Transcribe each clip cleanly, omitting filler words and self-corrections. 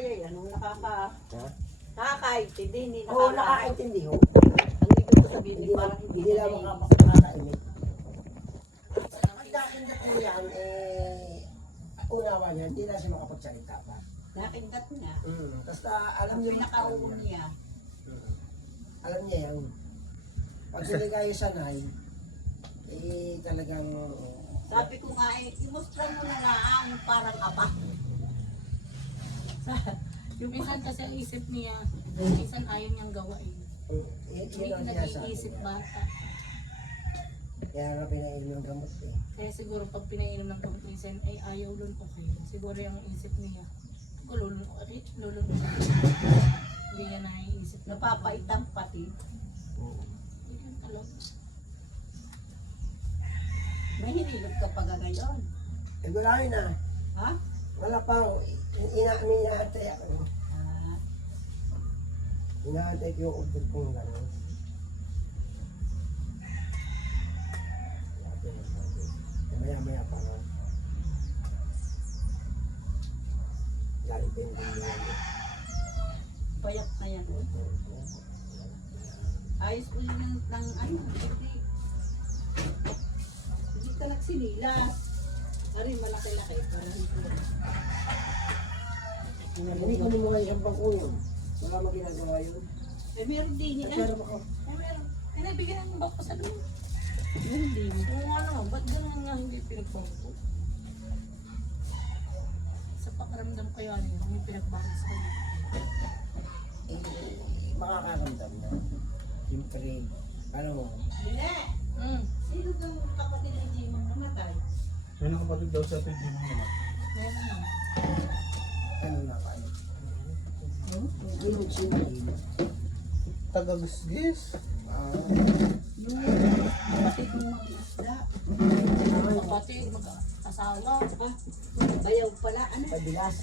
kaya yan? Nung Ha? nakakaintindi, hindi Oo, nakakaintindi ho. Ang ibig ko sabihin, Hindi parang hindi lang makakainig. Ang dakindat mo yan, unawa niya, hindi na siya makapagsalita pa. nakindat niya. Tapos alam Ang niyo, pinakaulo niya. alam niya yan. Pag hindi kayo sanay, talagang, Sabi ko nga imustra mo na lang parang apa. Yung minsan kasi ang isip niya, minsan ayaw niyang gawain. Hindi yun ang na sinasabi nag-iisip niya. bata. Kaya nga pinainom ng gamot eh. Kaya siguro pag pinainom ng gamot minsan ay ayaw lun okay. Siguro yung isip niya, lulun okay, lulun hindi niya naiisip. Napapaitang pati. Yan talaga. May hinilot ka pa ngayon. Wala yun na. Ha? Wala pa ho. Inaantay ako. Ah, Inaantay ko yung upod kong gano'n. Maya-maya pa nga. Galing pa yung ganyan. payak na yan. Ayos ko yun ng ano, hindi ka nagsinilas. Ari, malaki-laki. Parang Hindi ko mo nga isang bangko yun. Wala mo ginagawa yun. eh, meron din yan. Pero ako, Ay, meron. Pinabigyan ng bako sa loob. Hindi mo. Kung ano, ba't gano'n nga hindi pinagbangko? Sa pakiramdam ko yun, may pinagbangko sa kanya. makakaramdam na. Siyempre, ano, Hindi. Hmm. Sino daw kapatid ni Jim ang namatay? May nakapatid daw sa pwede mo naman. Meron na. ano na kayo. Yung simple. Taga-gisgis. Yung kapatid ng mag-iisda. Kapatid, mag-asawa. Bayaw pala. Ano? Padilas.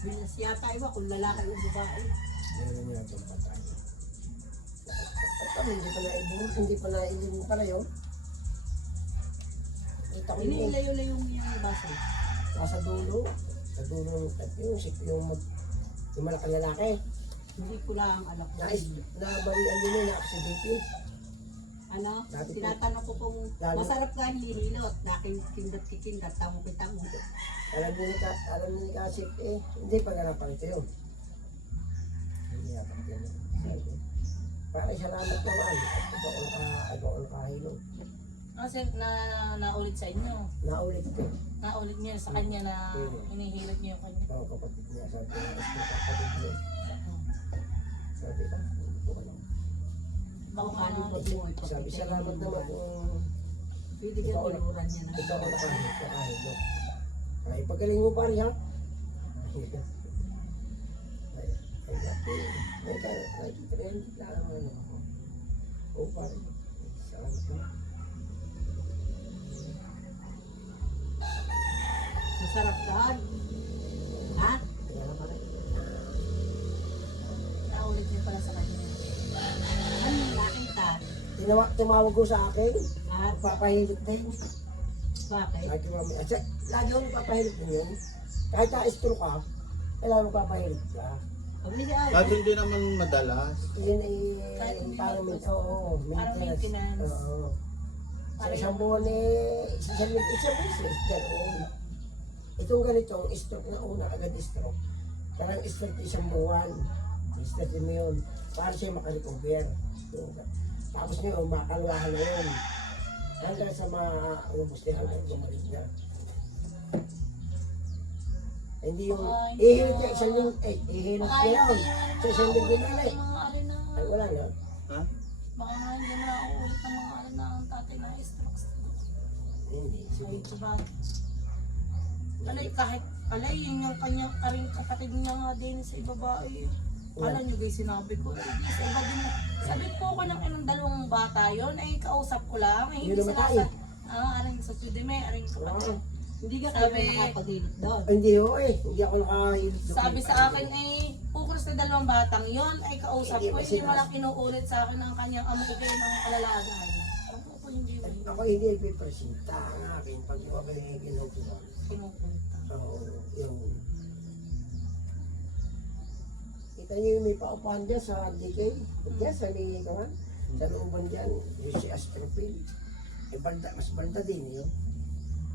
Binas yata iba kung lalaki o babae. Meron niya itong patay. At kami, hindi pa nailin pala yun. Ito ko yun. Inilayo-layo mo yung baso. Nasa dulo. Sa dulo yung malaking lalaki. Hindi ko lang alam. Nabalian din yun, na-accidente. Ano? Dati po. Tinatanong ko kung Lalo. masarap ka hinihilot. Nakindat-kikindat. Tamo-kitamo. Alam niyo ni Kasip, hindi pa ganapan ito yun. Hindi yata ito yun. Para salamat naman. Ito ako nakahilo. Kasi naulit sa inyo. Naulit ito. Naulit niya sa kanya na hinihilat niyo yung kanya. Ito kapatid niya. Sabi ko, kapatid niya. Sabi ko, ito ka lang. Baka paano pa buhay. Sabi, salamat naman kung Pwede ka niluran niya na. ito ako nakahilo. Ay, pagaling mo pa rin ha? Oo, pare. Salamat naman. Masarap ka. Ha? Kaya na pare. Naulit niya pala sa kanya. Ano yung nakita? Tumawag ko sa akin. Ha? Papahilit din. Bakit? Lagi akong papahilit din yun. Kahit na-stroke ka, kailangan mo papahilit ka. At hindi naman madalas. Yun Kahit ay hindi parang mag- parang maintenance. Oo. Sa Parang- isang buwan isang beses. Ganoon. Itong ganitong stroke na una agad stroke. Parang stroke isang buwan. Stroke mo yun. Para siya makarecover. Tapos ngayon, makaluwahan na yun. Hanggang sa maubos niya hanggang gumaling niya. Hindi yung ihilot niya isang yung ihilot Baka niya yun. hindi Sa isang naulit linggo na ng ulit. mga alin na, Ay wala na. Ha? baka nga hindi na naulit ng mga alin na ang tatay na strokes. Hindi. Ay, Sige. diba? Alay, kahit, alay, yun yung kanyang karing kapatid niya nga din sa babae. Kala nyo guys, sinabi ko, eh, di, sa iba din. Sabi ko ko ng inang dalawang bata yon ay kausap ko lang. Eh, Yun hindi naman sila tayo. aring sa Sudime, aring kapatid. Hindi ka kayo Sabi- nakapagilip doon. Hindi ho eh. Hindi ako nakahilot. Sabi sa akin ay, pukros na dalawang batang yon ay kausap ko. Hindi mo lang inuulit sa akin ng kanyang amugay ng kalalagan. Ako po hindi mo Ako hindi ipipresenta ang akin pag mabigyan ko. kinukunta. Oo, yung Kita niyo yung may paupahan dyan sa DK. Diyan sa may kawan. Sa looban dyan, yung si Astropil. Eh, balda, mas balda din yun.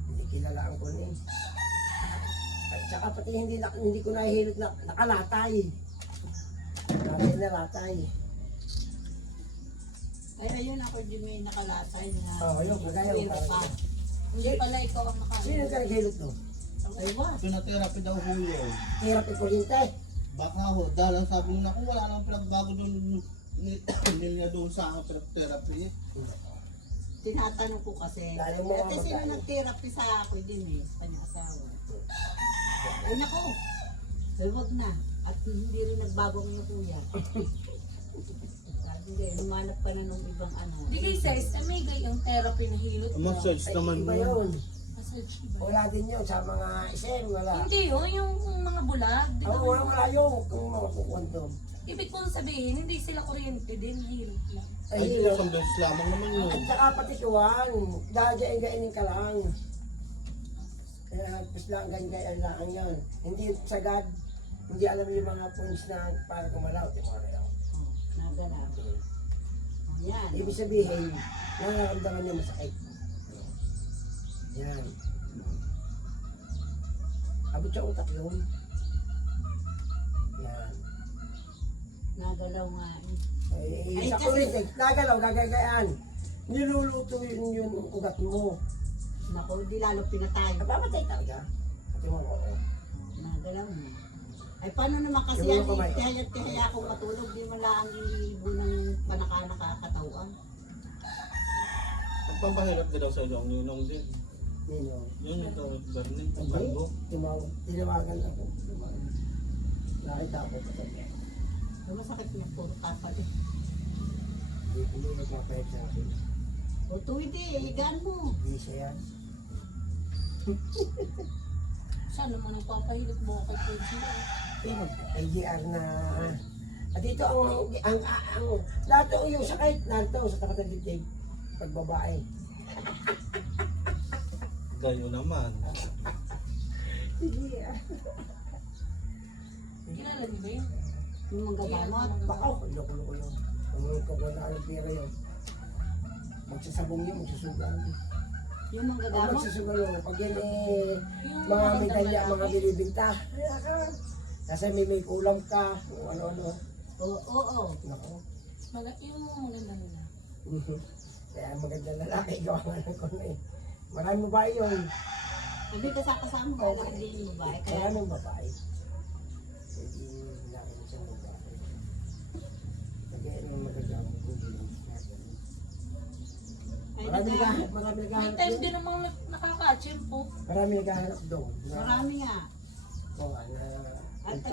Hindi kilala ang kunin. At saka pati hindi ko nahihilot na nakalatay. Dahil nalatay. Ay, ayun ako din may nakalatay na. Oo, yun, kagaya ko Pero parang. Hindi pala ikaw ang Sino nakalatay. ka naghilot no? Ay, wa. Pinatherapy daw ho yun. Hirap ikuryente. Baka ho, dahil ang sabi nila kung wala nang pinagbago doon niya doon sa therapy. Tinatanong ko kasi. Lalo mo Ate, ang sino magkano? nag-therapy sa ako din eh, sa kanyang asawa. Ay, nako. Ay, wag na. At hindi rin nagbago ang iyong kuya. Sabi nga, lumanap ka na nung ibang ano. Di kayo size, amigay ang therapy na hilot mo. Massage Ay, naman iba yun. yun. Massage ba? Wala din yun sa mga isem, wala. Hindi yun, yung mga bulag. Di ba? Wala yun kung mga kukwento. Ibig kong sabihin, hindi sila kuryente din, hilot lang. Ay, Ay, hirap. isang beses lamang naman yun. At saka pati kuwan, gajain ka lang. Kaya lang ganyan lang yan. Hindi sagad, hindi alam yung mga points na para kumalaw. Oh, naganap. Ayan. Ibig sabihin, nararamdaman niya masakit. Yan. Abot sa utak yun. Yan. Nagalaw nga. Ay, Ay, sa kasi- kulitik, nagalaw, gagayaan. Niluluto yun yung ugat mo. Naku, di lalo pinatay. Napamatay talaga. Ate mo, oo. Nagalaw na. Ay, paano naman kasi Yung mga yan, kamay. kaya akong matulog, di man lang ang iibo ng panaka-nakakatawan. Ang pampahirap din daw sa inyo, ang ninong din. Nino. Yun yung tawag Bernie, ang Ay, bago. tinawagan ako. Nakita ako pa tayo. Ay, masakit niya, puro kapal eh. Hindi nagpapahit sa akin. O tuwid eh, higaan mo. Hindi siya. Saan naman ang papahilot mo kay Pudgy? Pero LGR na... At dito ang lahat ng yung sakit narito sa tapat ng dibdib. Pag babae. Gayo naman. LGR. Kilala niyo ba yun? Yung manggagamot. Bakaw. Loko-loko yun. Ang ko na ang pera yun. Magsasabong yun, magsusugan. Yung Pag manggagamot. magsusugan yun, pag yan eh, Yung mga magandang medalya, lalaki. mga binibinta. Kasi may kulam ka, o ano-ano. Oo. Nako. Yung maganda nila. Kaya maganda lalaki, gawa nga ng kono eh. Maraming babae yun. Sabi ka sa kasama ko, hindi yung babae. Kaya Maraming babae. Hindi nakin isang babae. Kaya yung maganda ang kulang. Marami May naghahanap time doon. din namang nakaka-chill po. Marami naghahanap doon. marami nga. Oo, na At